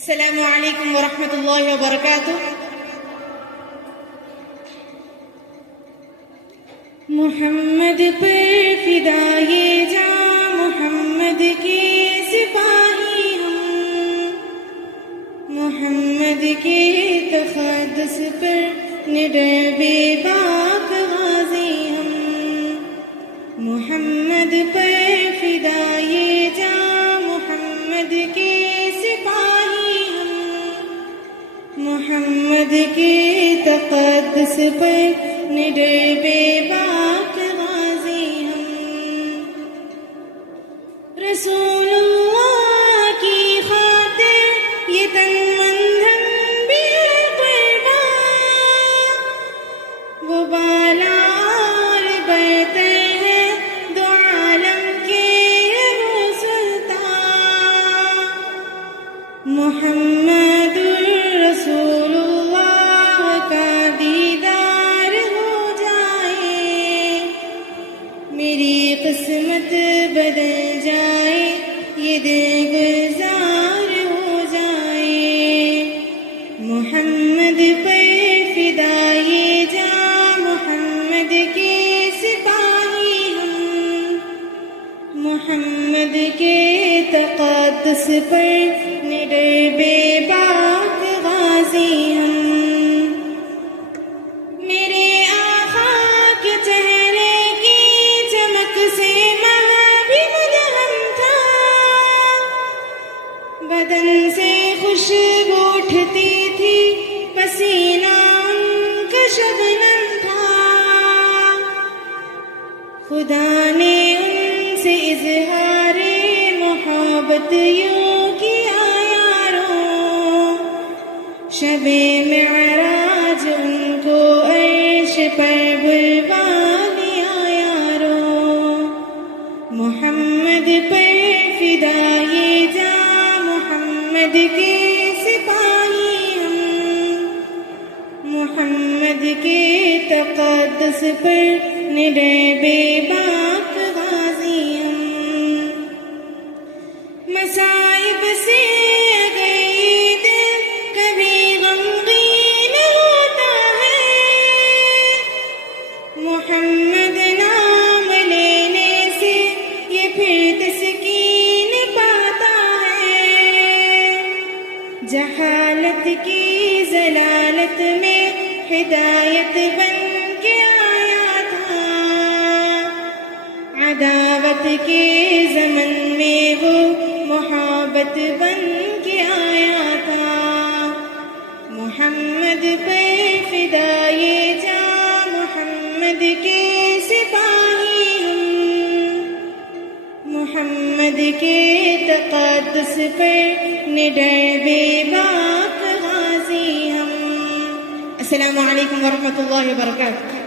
السلام علیکم ورحمۃ اللہ وبرکاتہ۔ محمد پر فدا یہ جاں، محمد کے سپاہی ہم، محمد کے تقدس پر نڈر بے باک غازی ہم، محمد پر فدا یہ جاں، محمد کے سپاہی ہم، محمد کے تقدس پر نڈر بے باک غازی ہم، رسول اللہ کی خاطر یہ تن من ہم بھی قربان، وہ بالال برتر ہے دو عالم کے وہ سلطان، محمد رسول اللہ کا دیدار ہو جائے، میری قسمت بدل جائے، یہ دل گلزار ہو جائے، محمد پر فدا یہ جاں، محمد کے سپاہی ہم، محمد کے تقدس پر نڈر بے باک غازی ہم، میرے آقا کے چہرے کی چمک سے ماہ بھی مدہم تھا، بدن سے خوشبو اٹھتی تھی، پسینہ ان کا شبنم تھا، خدا نے ان سے اظہار محبت یوں کیا یاروں، شب معراج ان کو عرش پر بلوا لیا یاروں، محمد پر فدا یہ جاں، محمد کے سپاہی ہم، محمد کے تقدس پر نڈر بے باک غازی ہم، مصائب سے اگر یہ دل کبھی غمگین ہوتا ہے، محمد نام لینے سے یہ پھر تسکین پاتا ہے، جہالت کی ضلالت میں ہدایت بن کے آیا تھا، عداوت کے زمن میں وہ محبت بن کے آیا تھا، محمد پر فدا یہ جاں، محمد کے سپاہی ہم، محمد کے تقدس پر نڈر بے باک غازی ہم۔ السلام علیکم ورحمۃ اللہ وبرکاتہ۔